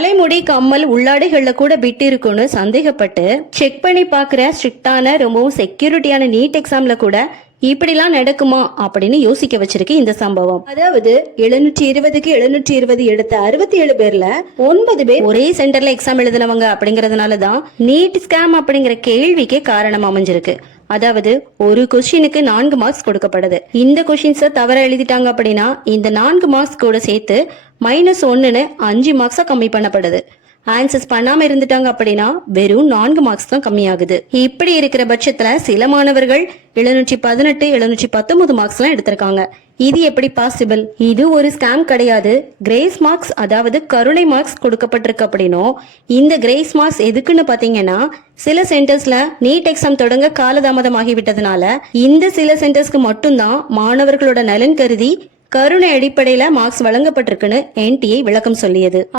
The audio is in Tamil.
தலைமுடி கம்மல் உள்ளாடைகள்ல கூட பிட்டு இருக்குன்னு சந்தேகப்பட்டு செக் பண்ணி பாக்குற ஸ்ட்ரிக்டான ரொம்பவும் செக்யூரிட்டியான நீட் எக்ஸாம்ல கூட இப்படிலாம் நடக்குமா அப்படின்னு யோசிக்க வச்சிருக்கு இந்த சம்பவம். அதாவது 720க்கு 720 எடுத்த 67 பேர்ல 9 பேர் ஒரே சென்டர்ல எக்ஸாம் எழுதினவங்க அப்படிங்கறதுனாலதான் நீட் ஸ்கேம் அப்படிங்கிற கேள்விக்கே காரணம் அமைஞ்சிருக்கு. அதாவது ஒரு கொஸ்டினுக்கு 4 மார்க்ஸ் கொடுக்கப்படுது. இந்த கொஸ்டின்ஸை தவற எழுதிட்டாங்க அப்படின்னா இந்த 4 மார்க்ஸ் கூட சேர்த்து -1ன்னு 5 மார்க்ஸா கம்மி பண்ணப்படுது. ஆன்சர்ஸ் பண்ணாம இருந்துட்டாங்க அப்படின்னா வெறும் 4 மார்க்ஸ் தான் கம்மியாகுது. இப்படி இருக்கிற பட்சத்துல சில மாணவர்கள் 718 719 மார்க்ஸ் எல்லாம் எடுத்திருக்காங்க. இது எப்படி பாசிபிள்? இது ஒரு ஸ்கேம் கிடையாது. கிரேஸ் மார்க்ஸ், அதாவது கருணை மார்க்ஸ் கொடுக்கப்பட்டிருக்கு. அப்படின்னும் இந்த கிரேஸ் மார்க்ஸ் எதுக்குன்னு பாத்தீங்கன்னா சில சென்டர்ஸ்ல நீட் எக்ஸாம் தொடங்க காலதாமதம் ஆகிவிட்டதுனால இந்த சில சென்டர்ஸ்க்கு மட்டும்தான் மாணவர்களோட நலன் கருதி கருணை அடிப்படையில மார்க்ஸ் வழங்கப்பட்டிருக்குன்னு NTA விளக்கம் சொல்லியது.